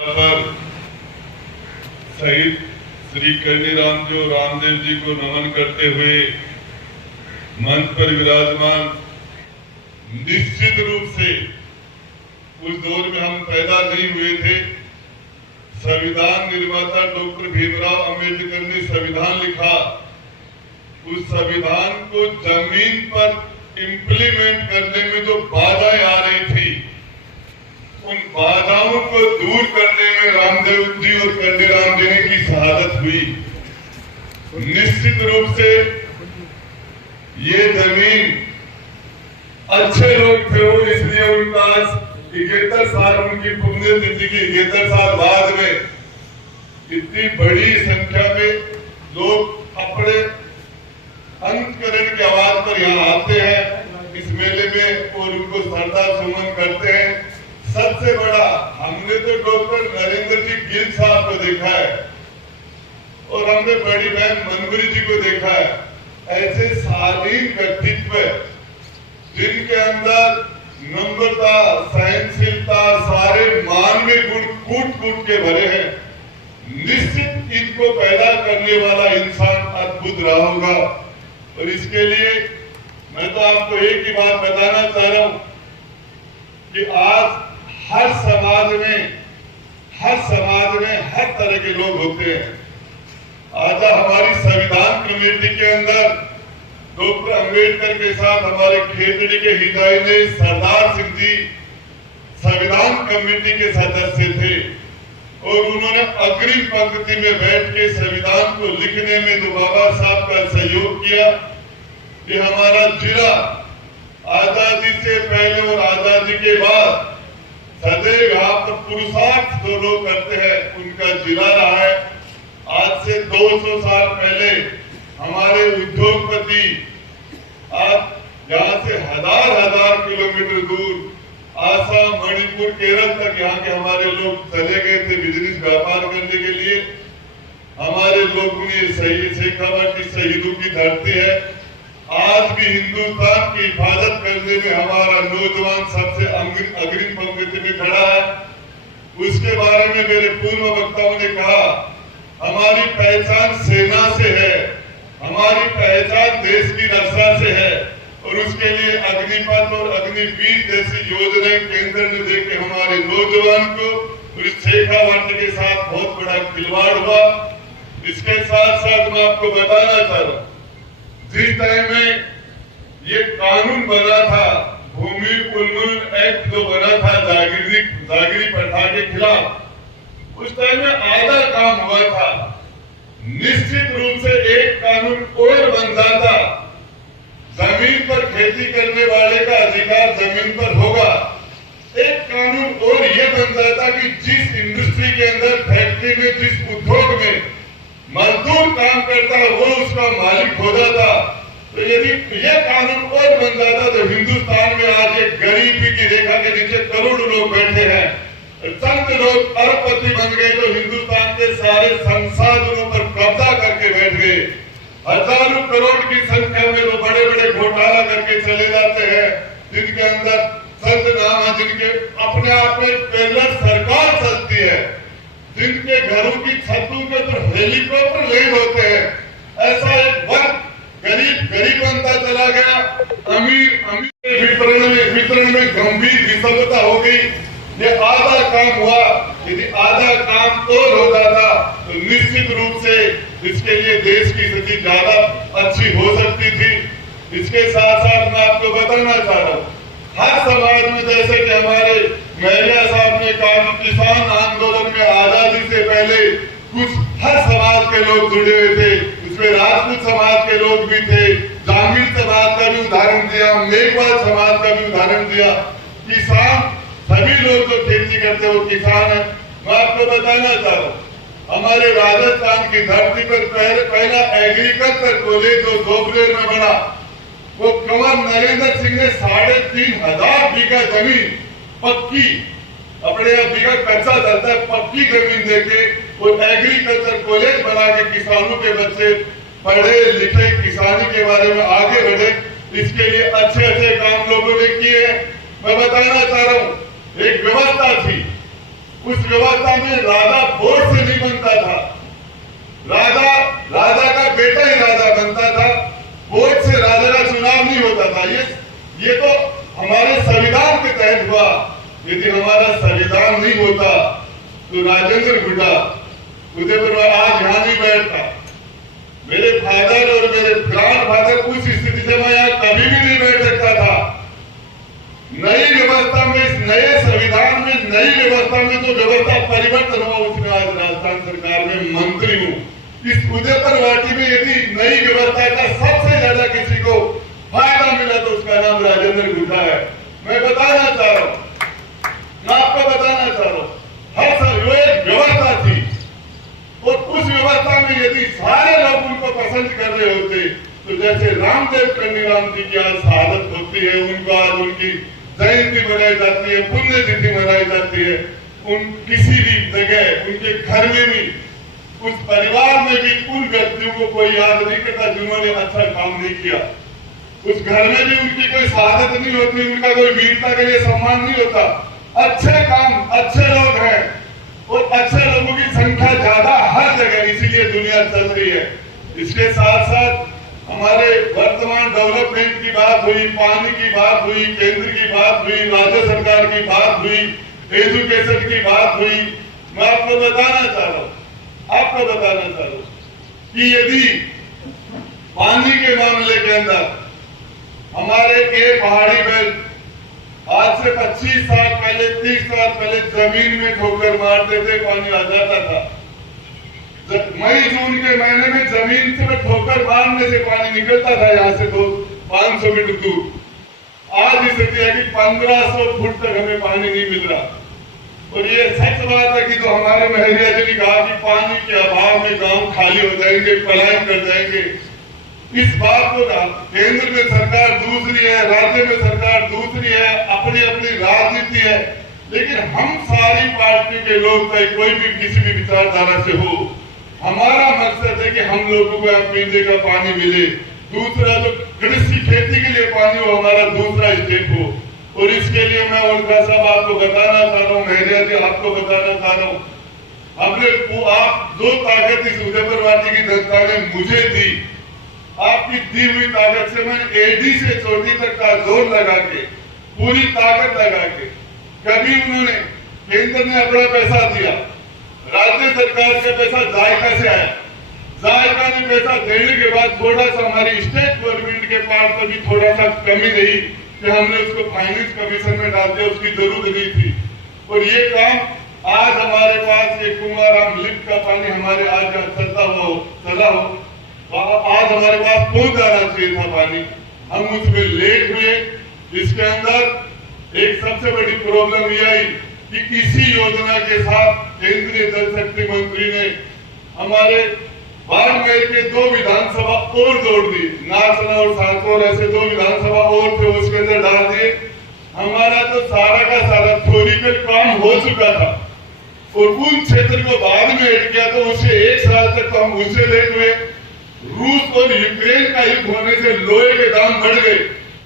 पर शहीद श्री कर्णीराम जो रामदेव जी को नमन करते हुए मंच पर विराजमान, निश्चित रूप से उस दौर में हम पैदा नहीं हुए थे। संविधान निर्माता डॉक्टर भीमराव अंबेडकर ने संविधान लिखा। उस संविधान को जमीन पर इम्प्लीमेंट करने में जो बाधाएं आ रही थी, उन बाधाओं को दूर करने में रामदेव जी और कर्णीराम जी की शहादत हुई। निश्चित रूप से ये जमीन अच्छे लोग थे, वो इसलिए उनका आज 71 साल उनकी पुण्यतिथि की 71 साल बाद में इतनी बड़ी संख्या में लोग अपने अंतकरण की आवाज पर यहाँ आते हैं इस मेले में और उनको श्रद्धा सुमन करते हैं। सबसे बड़ा, हमने तो डॉक्टर नरेंद्र जी गिल साहब को देखा है और हमने बड़ी बहन मनगुरी जी को देखा है। ऐसे शालीन व्यक्तित्व जिनके अंदर नम्रता, सहनशीलता, सारे मानवीय गुण कूट कूट के भरे हैं। निश्चित इनको पैदा करने वाला इंसान अद्भुत रहा होगा। और इसके लिए मैं तो आपको एक ही बात बताना चाह रहा हूं कि आज हर समाज में हर तरह के लोग होते हैं। आज हमारी संविधान कमेटी के अंदर डॉक्टर अंबेडकर के साथ हमारे खेतड़ी के हिदाई ने सरदार सिंह जी संविधान कमेटी के सदस्य थे और उन्होंने अग्रिम पंक्ति में बैठ के संविधान को लिखने में जो बाबा साहब का सहयोग किया। कि हमारा जिला आजादी से पहले और आजादी के बाद सदैव यहाँ पर पुरुषार्थ जो लोग करते हैं उनका जिला रहा है। आज से 200 साल पहले हमारे उद्योगपति आज यहाँ से हजार किलोमीटर दूर आसाम, मणिपुर, केरल तक यहाँ के हमारे लोग चले गए थे बिजनेस व्यापार करने के लिए। हमारे लोगों ने शेखावाटी शहीदों की धरती है। आज भी हिंदुस्तान की हिफाजत करने में हमारा नौजवान सबसे अग्रिम पंक्ति में खड़ा है। उसके बारे में मेरे पूर्व वक्ताओं ने कहा, हमारी पहचान सेना से है, हमारी पहचान देश की रक्षा से है और उसके लिए अग्निपथ और अग्निवीर जैसी योजनाएं केंद्र ने देके हमारे नौजवान को और शेखावाटी के साथ बहुत बड़ा खिलवाड़ हुआ। इसके साथ साथ मैं आपको बताना चाह रहा हूँ, जिस टाइम में ये कानून बना था, भूमि उन्मूलन एक्ट जो बना था जागीरी प्रथा के खिलाफ, उस टाइम में आधा काम हुआ था। निश्चित रूप से एक कानून और बन जाता, जमीन पर खेती करने वाले का अधिकार जमीन पर होगा। एक कानून और ये बन जाता कि जिस इंडस्ट्री के अंदर, फैक्ट्री में, जिस उद्योग में मजदूर काम करता है वो उसका मालिक हो जाता। तो यदि यह कानून और बन जाता तो हिंदुस्तान में आज एक गरीबी की रेखा के नीचे करोड़ों लोग बैठे हैं, चंद लोग अरबपति बन गए तो हिंदुस्तान के सारे संसाधनों पर कब्जा करके बैठ गए। हजारों करोड़ की संख्या में वो बड़े बड़े घोटाला करके चले जाते हैं, जिनके अंदर संत नाम है, जिनके अपने आप में पैदल सरकार चलती है, जिनके घरों की छतों के ऊपर हेलीकॉप्टर लैंड होते हैं। ऐसा एक वर्ग गरीब बनता चला गया, अमीर वितरण में गंभीर विषमता हो गई। ये आधा काम हुआ, यदि आधा काम और हो जाता तो निश्चित रूप से इसके लिए देश की स्थिति ज्यादा अच्छी हो सकती थी। इसके साथ साथ मैं आपको बताना चाह रहा हूँ, हर समाज में जैसे कि हमारे महिला साहब ने कहा, किसान आंदोलन में आजादी से पहले कुछ हर समाज के लोग जुड़े हुए थे, उसमें राजपूत समाज के लोग भी थे, जामीन समाज का भी उदाहरण दिया, मेघवाल समाज का भी उदाहरण दिया। किसान, सभी लोग जो खेती करते वो किसान है। मैं आपको बताना चाह रहा हूँ, हमारे राजस्थान की धरती पर पहला एग्रीकल्चर कॉलेज जो जोबनेर में बना, वो कंवर नरेंद्र सिंह ने 3,500 बीघा जमीन पक्की, अपने यहाँ बीघा कच्चा चलता है, पक्की जमीन देके वो एग्रीकल्चर कॉलेज बना के किसानों के बच्चे पढ़े लिखे, किसानी के बारे में आगे बढ़े। इसके लिए अच्छे काम लोगों ने किए। मैं बताना चाह रहा हूँ, एक व्यवस्था थी उस व्यवस्था में राजा वोट से नहीं बनता था, राजा का बेटा ही राजा बनता था, वोट से राजा का चुनाव नहीं होता था। ये तो हमारे संविधान के तहत हुआ। यदि हमारा संविधान नहीं होता तो राजेंद्र गुड्डा उदयपुर आज यहाँ नहीं बैठता। मेरे फादर और मेरे ग्रैंड फादर उस स्थिति से मैं यहाँ कभी भी नहीं बैठ सकता था। नई व्यवस्था में, इस नए संविधान में, नई व्यवस्था में जो व्यवस्था परिवर्तन हुआ उसमें आज राजस्थान सरकार में मंत्री हूँ। इस उदयपुर वाटी में यदि नई व्यवस्था का सबसे ज्यादा किसी को फायदा मिला तो उसका नाम राजेंद्र गुड्डा है। मैं बताना चाह रहा हूँ, मैं आपको बताना चाह रहा हूँ, हर एक व्यवस्था थी और उस व्यवस्था में यदि सारे लोग उनको पसंद कर रहे होते तो जैसे रामदेव कन्नीराम जी की आज शहादत होती है, उनको आज उनकी जयंती मनाई जाती है, पुण्यतिथि मनाई जाती है, उन किसी भी जगह उनके घर में भी, उस परिवार में भी उन व्यक्तियों को कोई याद नहीं करता जिन्होंने अच्छा काम नहीं किया। उस घर में भी उनकी कोई शहादत नहीं होती, उनका कोई वीरता के लिए सम्मान नहीं होता। अच्छे काम, अच्छे लोग हैं और अच्छे लोगों की संख्या ज्यादा हर जगह, इसीलिए दुनिया चल रही है। इसके साथ साथ हमारे वर्तमान डेवलपमेंट की बात हुई, पानी की बात हुई, केंद्र की बात हुई, राज्य सरकार की बात हुई, एजुकेशन की बात हुई। मैं आपको बताना चाह रहा हूँ कि यदि पानी के मामले के अंदर हमारे के पहाड़ी में आज से 25 साल पहले, 30 साल पहले जमीन में ठोकर मारते थे, पानी आ जाता था। मई जून के महीने में जमीन से ठोकर मारने से पानी निकलता था यहाँ से तो 500 मीटर दूर। आज स्थिति है कि 1500 फुट तक हमें पानी नहीं मिल रहा। और ये सच बात है कि जो हमारे महरिया जी ने कहा कि पानी के अभाव में गांव खाली हो जाएंगे, पलायन कर जाएंगे, इस बात को केंद्र में सरकार दूसरी है, राज्य में सरकार दूसरी है, अपनी अपनी राजनीति है, लेकिन हम सारी पार्टी के लोग चाहे कोई भी किसी भी विचारधारा से हो, हमारा मकसद है कि हम लोगों को पीने का पानी मिले। दूसरा जो कृषि खेती के लिए पानी हो, हमारा दूसरा स्टेप हो। और इसके लिए मैं उनका साहब आपको बताना चाह रहा हूँ, महरिया जी आपको बताना चाह रहा हूँ, आप जो ताकत इस उदयपुर वाटी की जनता ने मुझे दी, आपकी दी हुई ताकत से मैंने एडी से चोटी तक का जोर लगा के, पूरी ताकत लगा के, कभी उन्होंने केंद्र ने अपना पैसा दिया, राज्य सरकार का पैसा जायका से आया, जायका ने पैसा देने के बाद थोड़ा सा हमारी स्टेट गवर्नमेंट के पास तो भी थोड़ा सा कमी रही कि हमने उसको फाइनेंस कमीशन में डाल दिया, उसकी जरूरत नहीं थी। और ये काम आज हमारे पास ये कुमाराम लिफ्ट का पानी हमारे आज चला हो, आज हमारे पास पहुंच जाना चाहिए था पानी, हम उसमें लेट हुए। इसके अंदर एक सबसे बड़ी प्रॉब्लम ये आई कि इसी योजना के साथ केंद्रीय जल शक्ति मंत्री ने हमारे बाड़मेर के 2 विधानसभा और जोड़ दी, नाचना और साकोर, ऐसे 2 विधानसभा और थे, उसके अंदर डाल दिए। हमारा तो सारा का सारा थ्योरिकल काम हो चुका था और उन क्षेत्र को बाद में ऐड किया, तो उससे 1 साल तक तो हम उससे लेट हुए। रूस और यूक्रेन का युद्ध होने से लोहे के दाम बढ़ गए,